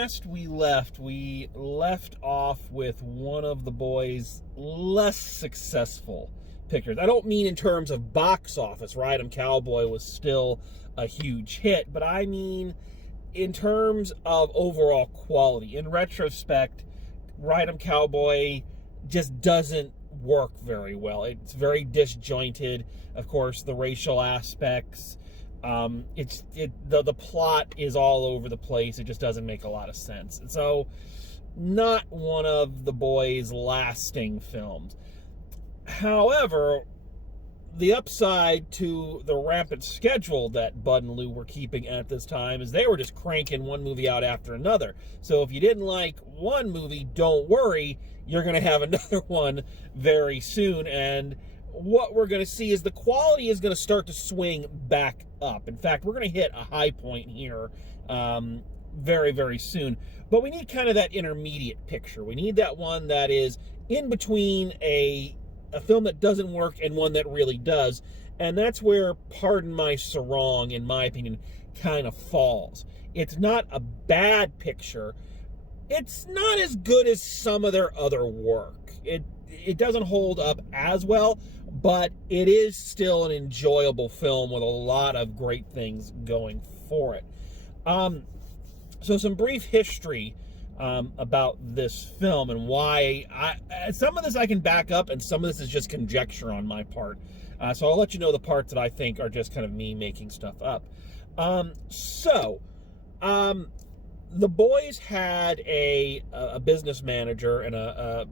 last we left off with one of the boys' less successful pictures. I don't mean in terms of box office. Ride 'em Cowboy was still a huge hit, but I mean in terms of overall quality. In retrospect, Ride 'em Cowboy just doesn't work very well. It's very disjointed. Of course, the racial aspects. The plot is all over the place. It just doesn't make a lot of sense. So, not one of the boys' lasting films. However, the upside to the rampant schedule that Bud and Lou were keeping at this time is they were just cranking one movie out after another. So if you didn't like one movie, don't worry, you're going to have another one very soon. And what we're going to see is the quality is going to start to swing back up. In fact, we're going to hit a high point here very, very soon. But we need kind of that intermediate picture. We need that one that is in between a film that doesn't work and one that really does. And that's where Pardon My Sarong, in my opinion, kind of falls. It's not a bad picture. It's not as good as some of their other work. It doesn't hold up as well, but it is still an enjoyable film with a lot of great things going for it. So some brief history about this film and why some of this I can back up and some of this is just conjecture on my part. So I'll let you know the parts that I think are just kind of me making stuff up. The boys had a business manager and a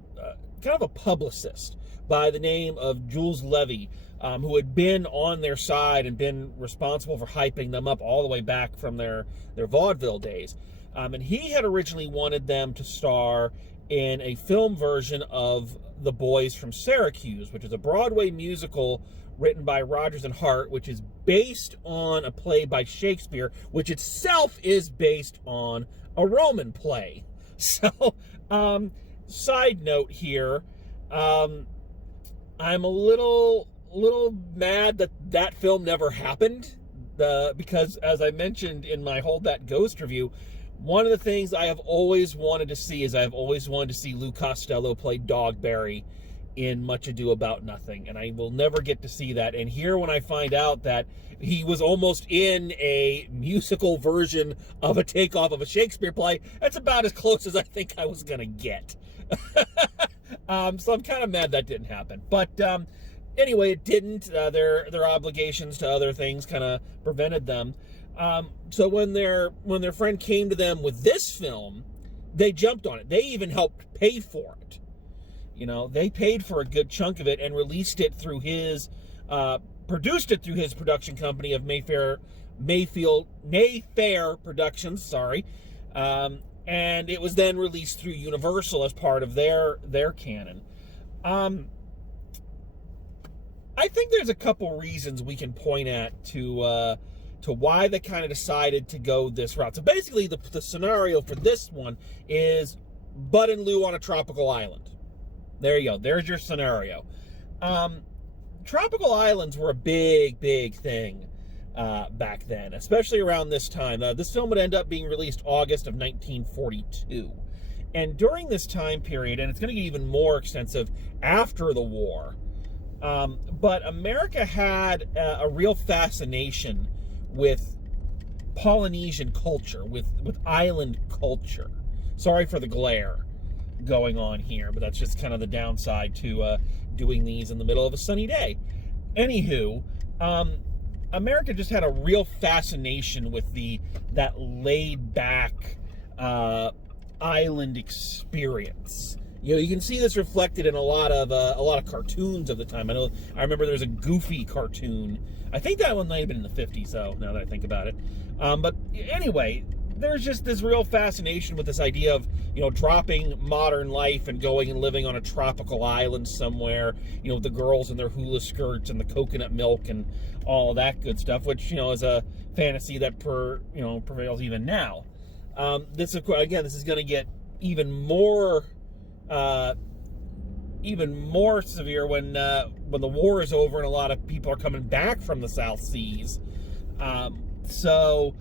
kind of a publicist by the name of Jules Levy, who had been on their side and been responsible for hyping them up all the way back from their vaudeville days. And he had originally wanted them to star in a film version of The Boys from Syracuse, which is a Broadway musical written by Rodgers and Hart, which is based on a play by Shakespeare, which itself is based on a Roman play. So, side note here, I'm a little mad that film never happened, because as I mentioned in my Hold That Ghost review, one of the things I have always wanted to see is I've always wanted to see Lou Costello play Dogberry in Much Ado About Nothing, and I will never get to see that. And here, when I find out that he was almost in a musical version of a takeoff of a Shakespeare play, that's about as close as I think I was going to get. So I'm kind of mad that didn't happen. But anyway, it didn't. Their obligations to other things kind of prevented them. So when their friend came to them with this film, they jumped on it. They even helped pay for it. You know, they paid for a good chunk of it and released it through produced it through his production company of Mayfair Productions, sorry. And it was then released through Universal as part of their canon. I think there's a couple reasons we can point at to why they kind of decided to go this route. So basically, the scenario for this one is Bud and Lou on a tropical island. There you go. There's your scenario. Tropical islands were a big, big thing back then, especially around this time. This film would end up being released August of 1942. And during this time period, and it's going to get even more extensive after the war, but America had a real fascination with Polynesian culture, with island culture. Sorry for the glare going on here, but that's just kind of the downside to doing these in the middle of a sunny day. Anywho, America just had a real fascination with that laid back island experience. You know, you can see this reflected in a lot of cartoons of the time. I remember there was a Goofy cartoon. I think that one might have been in the 50s, though, now that I think about it. But anyway, there's just this real fascination with this idea of, you know, dropping modern life and going and living on a tropical island somewhere, you know, with the girls in their hula skirts and the coconut milk and all of that good stuff, which, you know, is a fantasy that prevails even now. This is going to get even more severe when the war is over and a lot of people are coming back from the South Seas. So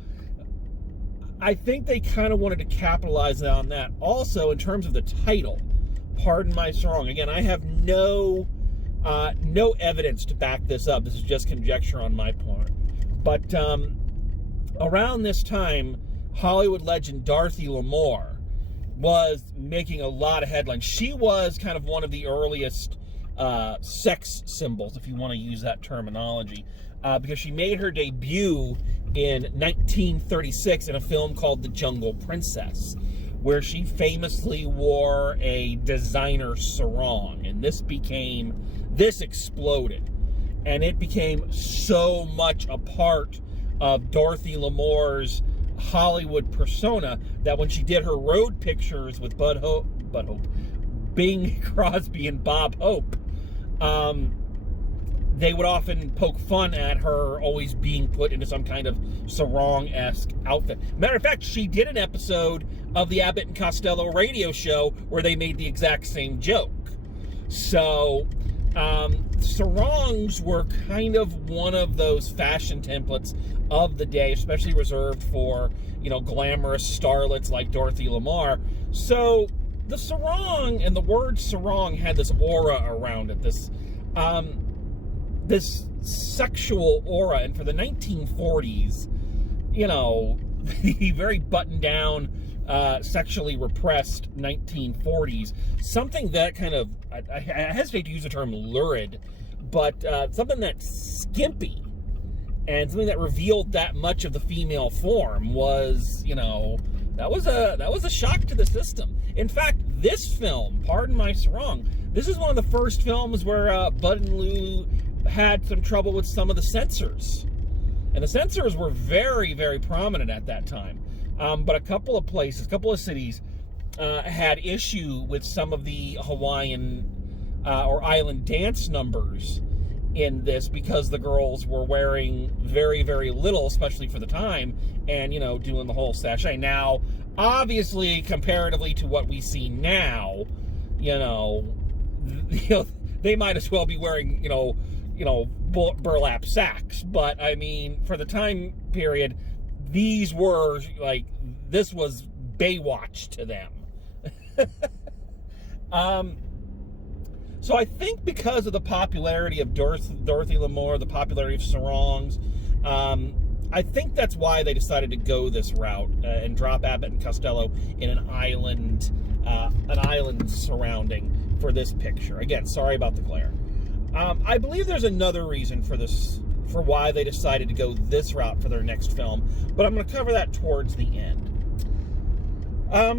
I think they kind of wanted to capitalize on that. Also, in terms of the title, Pardon My Sarong. Again, I have no evidence to back this up. This is just conjecture on my part. But around this time, Hollywood legend Dorothy Lamour was making a lot of headlines. She was kind of one of the earliest sex symbols, if you want to use that terminology, because she made her debut in 1936 in a film called The Jungle Princess, where she famously wore a designer sarong, and this exploded, and it became so much a part of Dorothy Lamour's Hollywood persona that when she did her road pictures with Bing Crosby and Bob Hope, they would often poke fun at her always being put into some kind of sarong-esque outfit. Matter of fact, she did an episode of the Abbott and Costello radio show where they made the exact same joke. So, sarongs were kind of one of those fashion templates of the day, especially reserved for, glamorous starlets like Dorothy Lamour. So, the sarong and the word sarong had this aura around it, this sexual aura. And for the 1940s, the very buttoned down, sexually repressed 1940s, something that kind of, I hesitate to use the term lurid, but something that's skimpy and something that revealed that much of the female form was, that was a shock to the system. In fact, this film, Pardon My Sarong, this is one of the first films where Bud and Lou had some trouble with some of the censors. And the censors were very, very prominent at that time. But a couple of cities had issue with some of the Hawaiian or island dance numbers in this, because the girls were wearing very, very little, especially for the time, and, doing the whole sachet. Now, obviously, comparatively to what we see now, they might as well be wearing, burlap sacks. But, I mean, for the time period, these were, this was Baywatch to them. So I think because of the popularity of Dorothy Lamour, the popularity of sarongs, I think that's why they decided to go this route and drop Abbott and Costello in an island surrounding for this picture. Again, sorry about the glare. I believe there's another reason for this, for why they decided to go this route for their next film, but I'm going to cover that towards the end.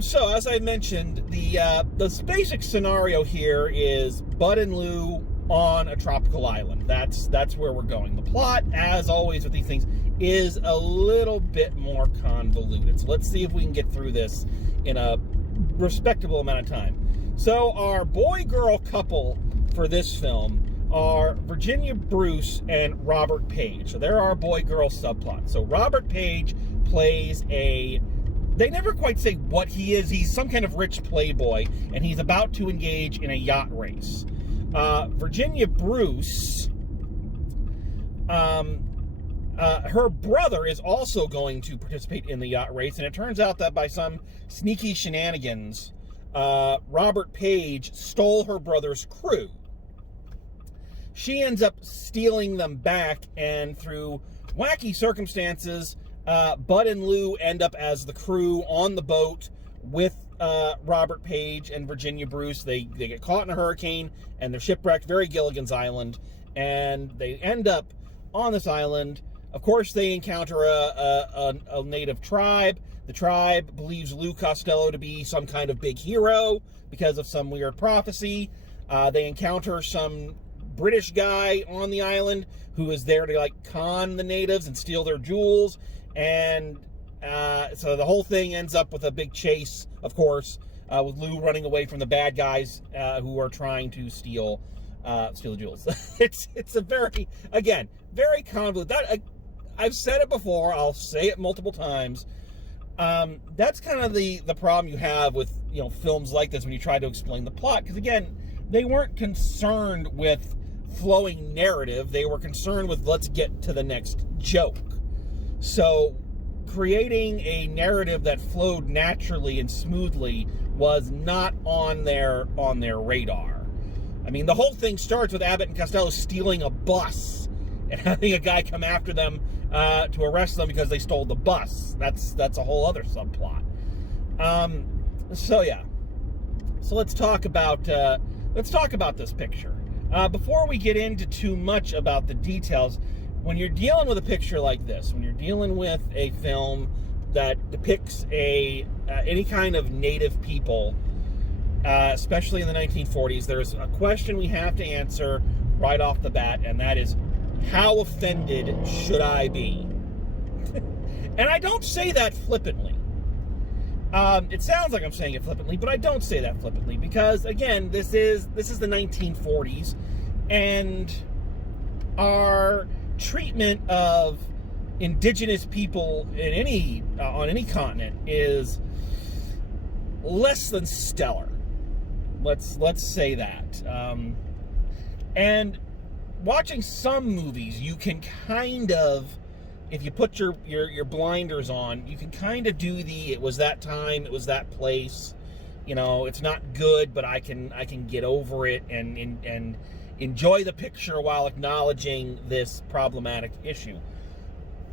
So, as I mentioned, the basic scenario here is Bud and Lou on a tropical island. That's where we're going. The plot, as always with these things, is a little bit more convoluted. So let's see if we can get through this in a respectable amount of time. So our boy-girl couple for this film are Virginia Bruce and Robert Page. So they're our boy-girl subplot. So Robert Page plays they never quite say what he is. He's some kind of rich playboy, and he's about to engage in a yacht race. Virginia Bruce, her brother is also going to participate in the yacht race, and it turns out that by some sneaky shenanigans, Robert Page stole her brother's crew. She ends up stealing them back, and through wacky circumstances, Bud and Lou end up as the crew on the boat with Robert Page and Virginia Bruce. They get caught in a hurricane, and they're shipwrecked, very Gilligan's Island, and they end up on this island. Of course, they encounter a native tribe. The tribe believes Lou Costello to be some kind of big hero because of some weird prophecy. They encounter some British guy on the island who is there to con the natives and steal their jewels. And so the whole thing ends up with a big chase, of course, with Lou running away from the bad guys who are trying to steal the jewels. It's a very convoluted. I've said it before. I'll say it multiple times. That's kind of the problem you have with films like this when you try to explain the plot, because again, they weren't concerned with flowing narrative. They were concerned with let's get to the next joke. So creating a narrative that flowed naturally and smoothly was not on their radar. I mean, the whole thing starts with Abbott and Costello stealing a bus and having a guy come after them to arrest them because they stole the bus. That's a whole other subplot. So yeah. So let's talk about this picture. Before we get into too much about the details, when you're dealing with a picture like this, when you're dealing with a film that depicts any kind of native people, especially in the 1940s, there's a question we have to answer right off the bat, and that is, how offended should I be? And I don't say that flippantly. It sounds like I'm saying it flippantly, but I don't say that flippantly because, again, this is the 1940s, and our treatment of indigenous people in on any continent is less than stellar. Let's say that. And watching some movies, you can kind of, if you put your blinders on, you can kind of do it was that time, it was that place. You know, it's not good, but I can get over it and enjoy the picture while acknowledging this problematic issue.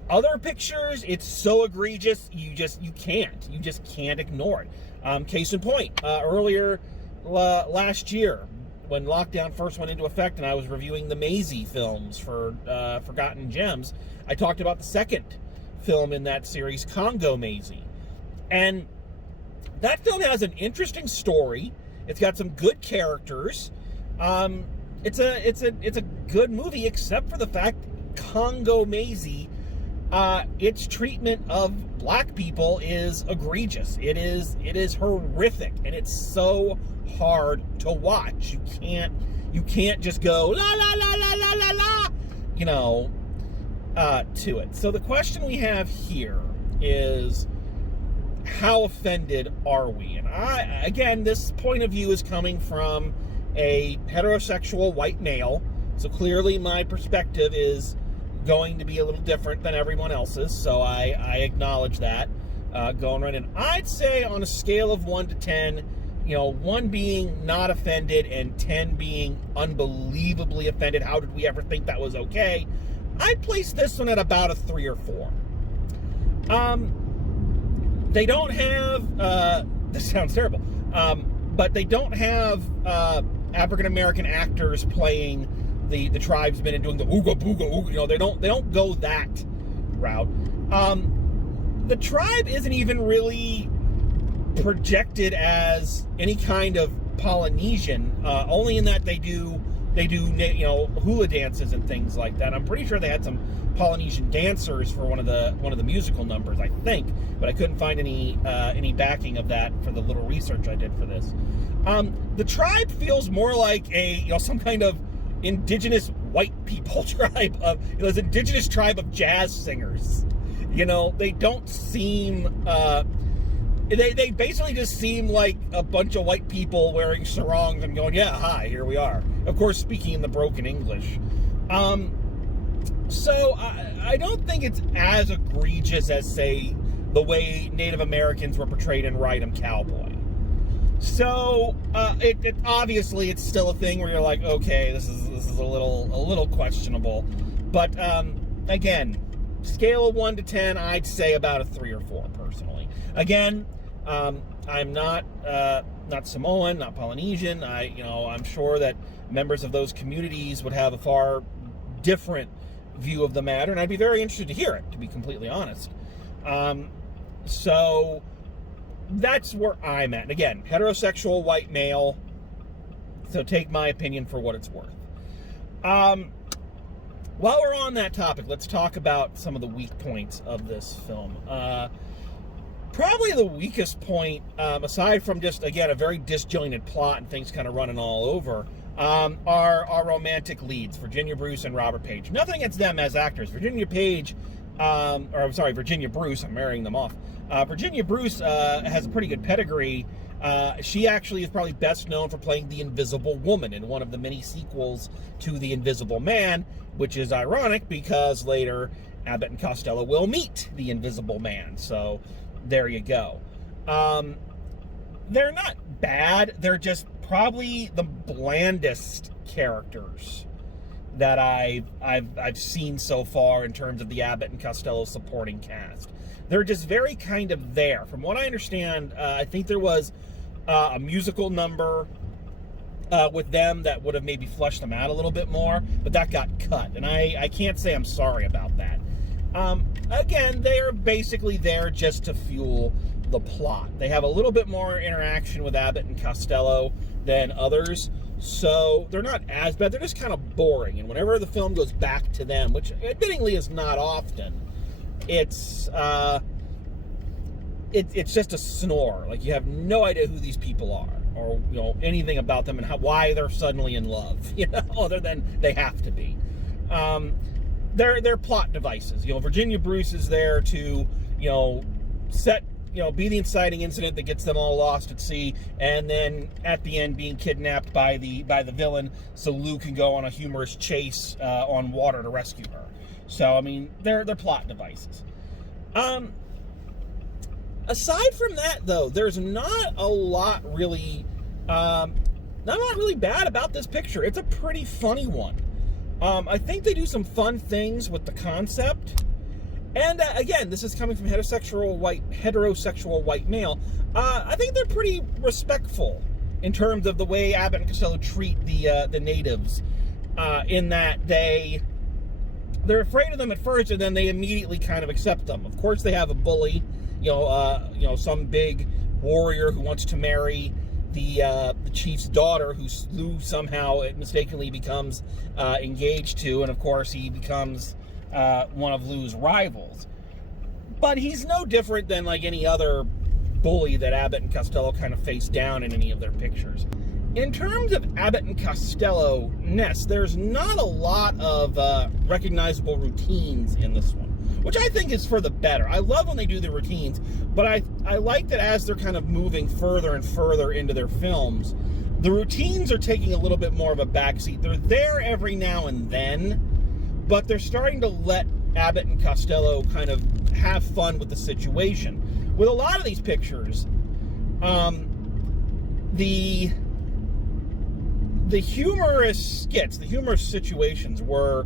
Other pictures, it's so egregious, you just can't ignore it. Case in point, earlier last year, when lockdown first went into effect and I was reviewing the Maisie films for Forgotten Gems, I talked about the second film in that series, Congo Maisie. And that film has an interesting story. It's got some good characters. It's a good movie, except for the fact Congo Maisie, its treatment of black people is egregious. It is horrific, and it's so hard to watch. You can't just go la la la la la la la, you know, to it. So the question we have here is, how offended are we? And again, this point of view is coming from a heterosexual white male, so clearly my perspective is going to be a little different than everyone else's, so I acknowledge that going right in. I'd say on a scale of 1 to 10, 1 being not offended and 10 being unbelievably offended, how did we ever think that was okay, I'd place this one at about a 3 or 4. They don't have, this sounds terrible, but they don't have African-American actors playing the tribesmen and doing the ooga booga ooga, they don't go that route. The tribe isn't even really projected as any kind of Polynesian, only in that they do hula dances and things like that. I'm pretty sure they had some Polynesian dancers for one of the musical numbers, I think, but I couldn't find any backing of that for the little research I did for this. The tribe feels more like some kind of indigenous white people tribe of this indigenous tribe of jazz singers. They don't seem they basically just seem like a bunch of white people wearing sarongs and going, yeah, hi, here we are. Of course, speaking in the broken English. So I don't think it's as egregious as, say, the way Native Americans were portrayed in Ride 'Em Cowboy. So it obviously it's still a thing where you're like, okay, this is a little questionable. But again, scale of 1 to 10, I'd say about a 3 or 4 personally. Again, I'm not Samoan, not Polynesian. I'm sure that members of those communities would have a far different view of the matter, and I'd be very interested to hear it, to be completely honest. So that's where I'm at. And again, heterosexual white male, so take my opinion for what it's worth. While we're on that topic, let's talk about some of the weak points of this film. Probably the weakest point, aside from just, again, a very disjointed plot and things kind of running all over, are our romantic leads, Virginia Bruce and Robert Page. Nothing against them as actors. Virginia Bruce, I'm marrying them off. Virginia Bruce has a pretty good pedigree. She actually is probably best known for playing the Invisible Woman in one of the many sequels to The Invisible Man, which is ironic because later Abbott and Costello will meet the Invisible Man. So there you go. They're not bad. They're just probably the blandest characters that I've seen so far in terms of the Abbott and Costello supporting cast. They're just very kind of there. From what I understand, I think there was a musical number with them that would have maybe fleshed them out a little bit more, but that got cut, and I can't say I'm sorry about that. Again, they are basically there just to fuel the plot. They have a little bit more interaction with Abbott and Costello than others, so they're not as bad. They're just kind of boring, and whenever the film goes back to them, which admittingly is not often, it's just a snore. Like, you have no idea who these people are, or anything about them and why they're suddenly in love, other than they have to be. They're plot devices. Virginia Bruce is there to set be the inciting incident that gets them all lost at sea, and then at the end being kidnapped by the villain, so Lou can go on a humorous chase on water to rescue her. So I mean, they're plot devices. Aside from that, though, there's not a lot really bad about this picture. It's a pretty funny one. I think they do some fun things with the concept. And again, this is coming from heterosexual white male. I think they're pretty respectful in terms of the way Abbott and Costello treat the natives. In that they're afraid of them at first, and then they immediately kind of accept them. Of course, they have a bully, some big warrior who wants to marry the chief's daughter, who Lou somehow mistakenly becomes engaged to, and of course he becomes one of Lou's rivals. But he's no different than like any other bully that Abbott and Costello kind of face down in any of their pictures. In terms of Abbott and Costello-ness, there's not a lot of recognizable routines in this one, which I think is for the better. I love when they do the routines, but I like that as they're kind of moving further and further into their films, the routines are taking a little bit more of a backseat. They're there every now and then, but they're starting to let Abbott and Costello kind of have fun with the situation. With a lot of these pictures, the humorous skits, the humorous situations were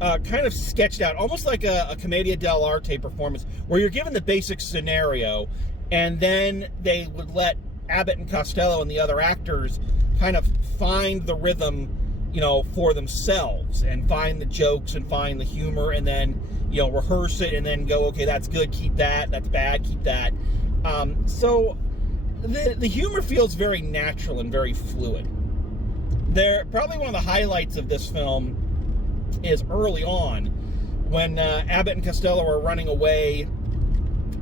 kind of sketched out, almost like a commedia dell'arte performance, where you're given the basic scenario, and then they would let Abbott and Costello and the other actors kind of find the rhythm, for themselves, and find the jokes and find the humor, and then, rehearse it, and then go, okay, that's good, keep that, that's bad, keep that. So the humor feels very natural and very fluid. Probably one of the highlights of this film is early on, when Abbott and Costello are running away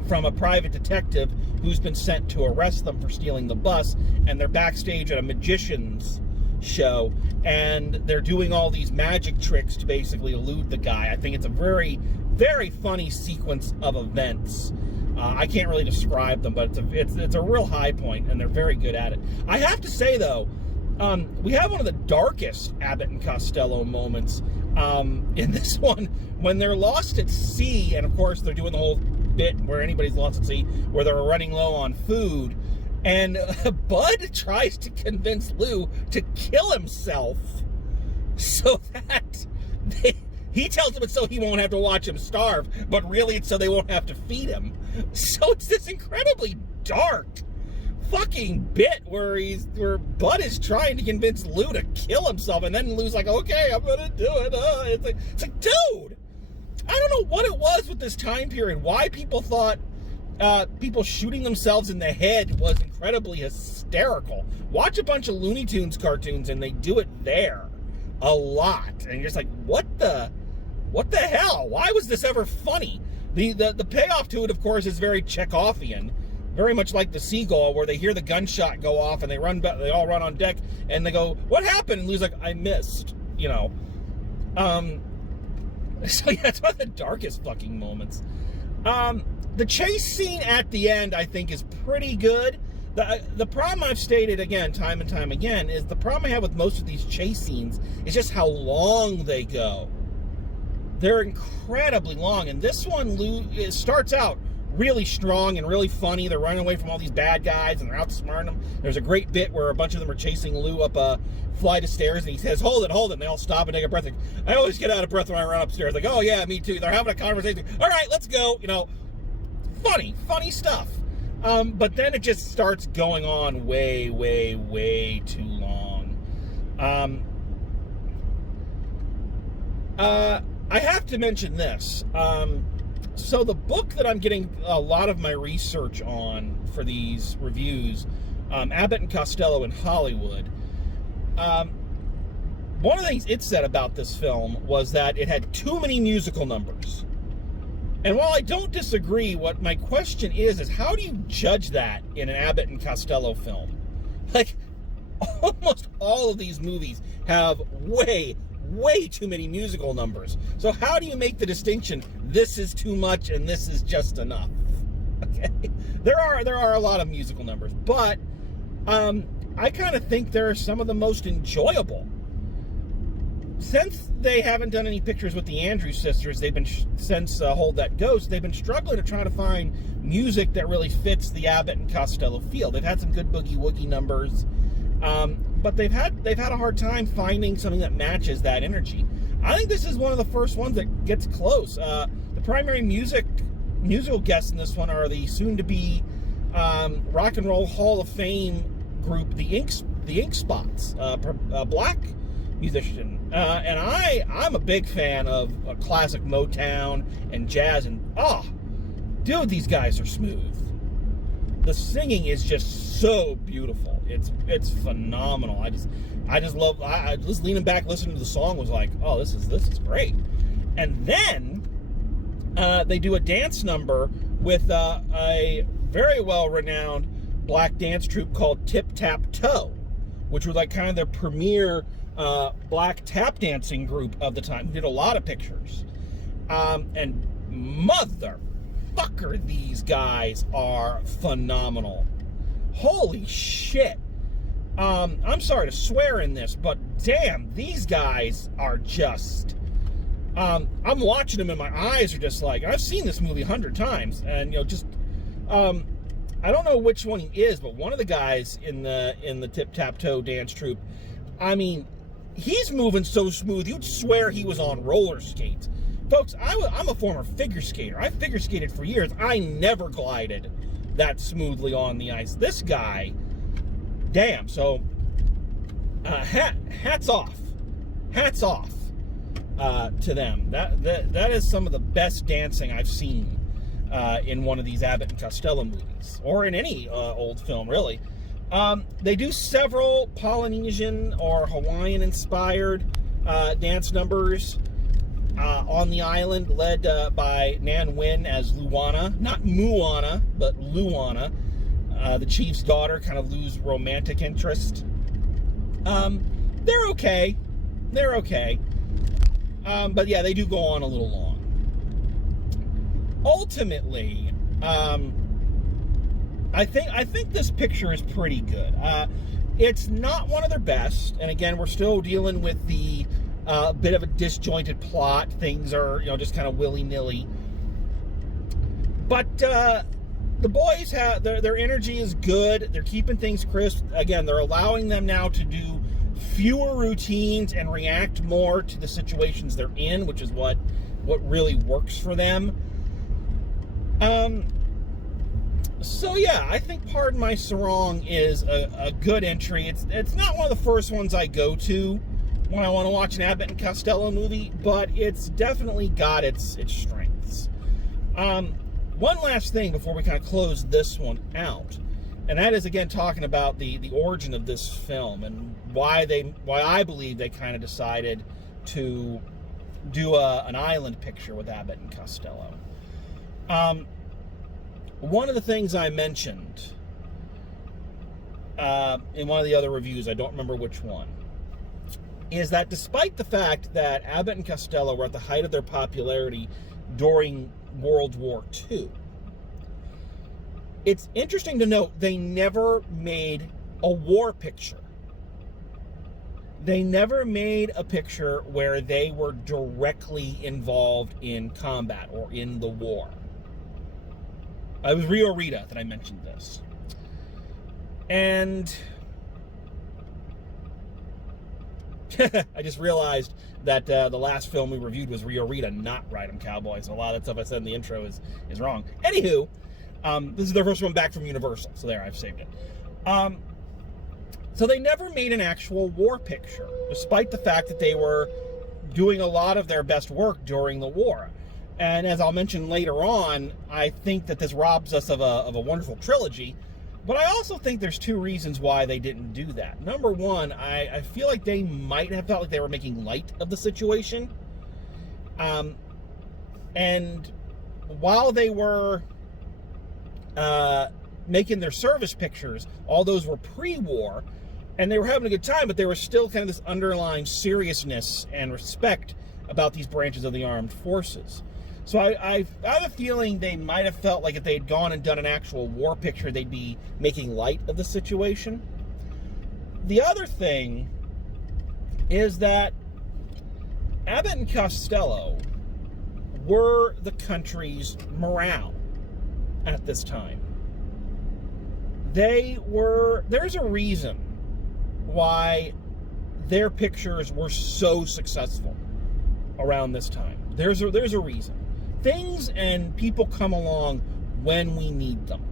from a private detective who's been sent to arrest them for stealing the bus, and they're backstage at a magician's show, and they're doing all these magic tricks to basically elude the guy. I think it's a very, very funny sequence of events. I can't really describe them, but it's a real high point, and they're very good at it. I have to say, though, we have one of the darkest Abbott and Costello moments in this one, when they're lost at sea, and of course they're doing the whole bit where anybody's lost at sea, where they're running low on food, and Bud tries to convince Lou to kill himself so that he tells him it's so he won't have to watch him starve, but really it's so they won't have to feed him. So it's this incredibly dark fucking bit where Bud is trying to convince Lou to kill himself, and then Lou's like, okay, I'm gonna do it. It's like, dude, I don't know what it was with this time period, why people thought people shooting themselves in the head was incredibly hysterical. Watch a bunch of Looney Tunes cartoons, and they do it there a lot, and you're just like, what the hell? Why was this ever funny? The payoff to it, of course, is very Chekhovian, very much like The Seagull, where they hear the gunshot go off, and they all run on deck, and they go, what happened? And Lou's like, I missed, So yeah, it's one of the darkest fucking moments. The chase scene at the end, I think, is pretty good. The problem I've stated, again, time and time again, is the problem I have with most of these chase scenes is just how long they go. they're incredibly long. And this one, it starts out really strong and really funny. They're running away from all these bad guys and they're outsmarting them. There's a great bit where a bunch of them are chasing Lou up a flight of stairs, and he says, hold it, and they all stop and take a breath. I always get out of breath when I run upstairs. Like, oh yeah, me too. They're having a conversation. All right, let's go. Funny stuff. But then it just starts going on way, way, way too long. I have to mention this. So the book that I'm getting a lot of my research on for these reviews, Abbott and Costello in Hollywood, one of the things it said about this film was that it had too many musical numbers. And while I don't disagree, what my question is how do you judge that in an Abbott and Costello film? Like, almost all of these movies have way too many musical numbers. So how do you make the distinction, this is too much and this is just enough? Okay, there are a lot of musical numbers, but I kind of think they're some of the most enjoyable. Since they haven't done any pictures with the Andrews Sisters, they've been since Hold That Ghost, they've been struggling to try to find music that really fits the Abbott and Costello feel. They've had some good boogie woogie numbers, but they've had a hard time finding something that matches that energy. I think this is one of the first ones that gets close. The primary musical guests in this one are the soon-to-be Rock and Roll Hall of Fame group, the Ink Spots, a black musician, and I'm a big fan of classic Motown and jazz, and dude, these guys are smooth. The singing is just so beautiful. It's phenomenal. I just love. I just leaning back listening to the song was like, oh, this is great. And then they do a dance number with a very well renowned black dance troupe called Tip Tap Toe, which was like kind of their premier black tap dancing group of the time. Did a lot of pictures, and motherfucker, these guys are phenomenal. Holy shit. I'm sorry to swear in this, but damn, these guys are just, I'm watching them and my eyes are just like, I've seen this movie 100 times, and I don't know which one he is, but one of the guys in the Tip Tap Toe dance troupe, I mean, he's moving so smooth, you'd swear he was on roller skates. Folks, I'm a former figure skater. I figure skated for years. I never glided that smoothly on the ice. This guy, damn. So, hats off to them. That is some of the best dancing I've seen in one of these Abbott and Costello movies, or in any old film, really. They do several Polynesian or Hawaiian-inspired dance numbers on the island, led by Nan Wynn as Luana. Not Moana, but Luana, the chief's daughter, kind of Lou's romantic interest. They're okay. But yeah, they do go on a little long. Ultimately, I think this picture is pretty good. It's not one of their best, and again, we're still dealing with the bit of a disjointed plot. Things are, just kind of willy-nilly. But the boys have their energy is good. They're keeping things crisp. Again, they're allowing them now to do fewer routines and react more to the situations they're in, which is what really works for them. So yeah, I think Pardon My Sarong is a good entry. It's not one of the first ones I go to when I want to watch an Abbott and Costello movie, but it's definitely got its strengths. One last thing before we kind of close this one out, and that is, again, talking about the origin of this film and why I believe they kind of decided to do an island picture with Abbott and Costello. One of the things I mentioned in one of the other reviews, I don't remember which one, is that despite the fact that Abbott and Costello were at the height of their popularity during World War II, it's interesting to note they never made a war picture. They never made a picture where they were directly involved in combat or in the war. It was Rio Rita that I mentioned this. And I just realized that the last film we reviewed was Rio Rita, not Ride 'em Cowboy. So a lot of that stuff I said in the intro is wrong. Anywho, this is their first one back from Universal. So there, I've saved it. So they never made an actual war picture, despite the fact that they were doing a lot of their best work during the war. And as I'll mention later on, I think that this robs us of a wonderful trilogy. But I also think there's two reasons why they didn't do that. Number one, I feel like they might have felt like they were making light of the situation. And while they were making their service pictures, all those were pre-war, and they were having a good time, but there was still kind of this underlying seriousness and respect about these branches of the armed forces. So I have a feeling they might have felt like if they had gone and done an actual war picture, they'd be making light of the situation. The other thing is that Abbott and Costello were the country's morale at this time. There's a reason why their pictures were so successful around this time. There's a reason. Things and people come along when we need them.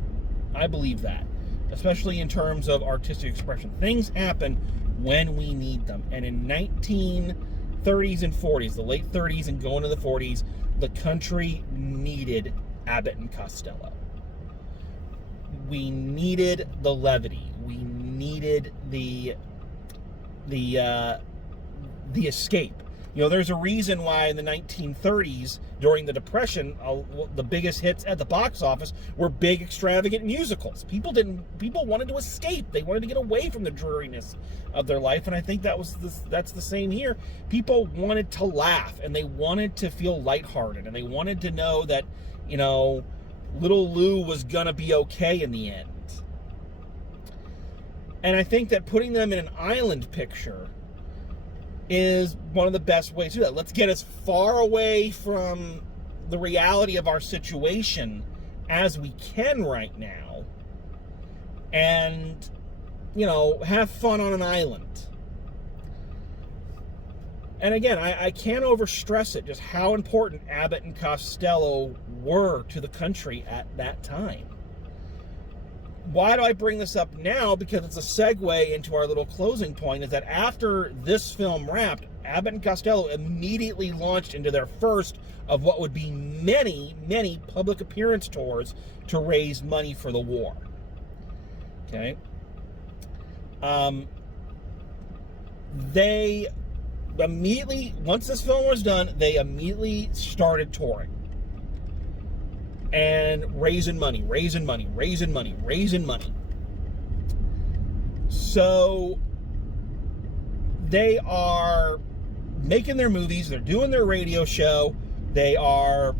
I believe that, especially in terms of artistic expression. Things happen when we need them. And in 1930s and 40s, the late 30s and going to the 40s, the country needed Abbott and Costello. We needed the levity. We needed the escape. You know, there's a reason why in the 1930s, during the Depression, the biggest hits at the box office were big, extravagant musicals. People wanted to escape. They wanted to get away from the dreariness of their life, and I think that's the same here. People wanted to laugh, and they wanted to feel lighthearted, and they wanted to know that, you know, little Lou was gonna be okay in the end. And I think that putting them in an island picture is one of the best ways to do that. Let's get as far away from the reality of our situation as we can right now and, you know, have fun on an island. And again, I can't overstress it, just how important Abbott and Costello were to the country at that time. Why do I bring this up now? Because it's a segue into our little closing point, is that after this film wrapped, Abbott and Costello immediately launched into their first of what would be many, many public appearance tours to raise money for the war. Okay? They immediately, once this film was done, they immediately started touring. And raising money. So they are making their movies, they're doing their radio show, they are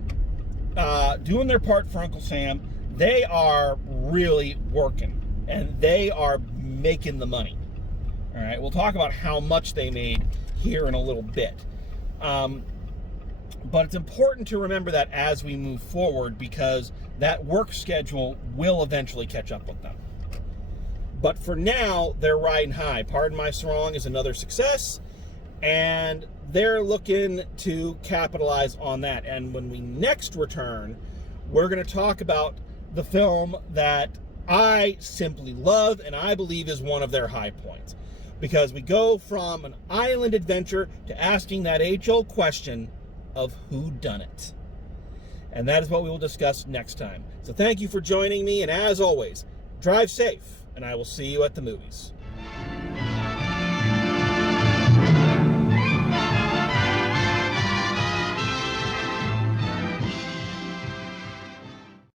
doing their part for Uncle Sam, they are really working, and they are making the money. All right, we'll talk about how much they made here in a little bit. But it's important to remember that as we move forward, because that work schedule will eventually catch up with them. But for now, they're riding high. Pardon My Sarong is another success, and they're looking to capitalize on that. And when we next return, we're going to talk about the film that I simply love and I believe is one of their high points. Because we go from an island adventure to asking that age-old question of who done it. And that is what we will discuss next time. So thank you for joining me, and as always, drive safe, and I will see you at the movies.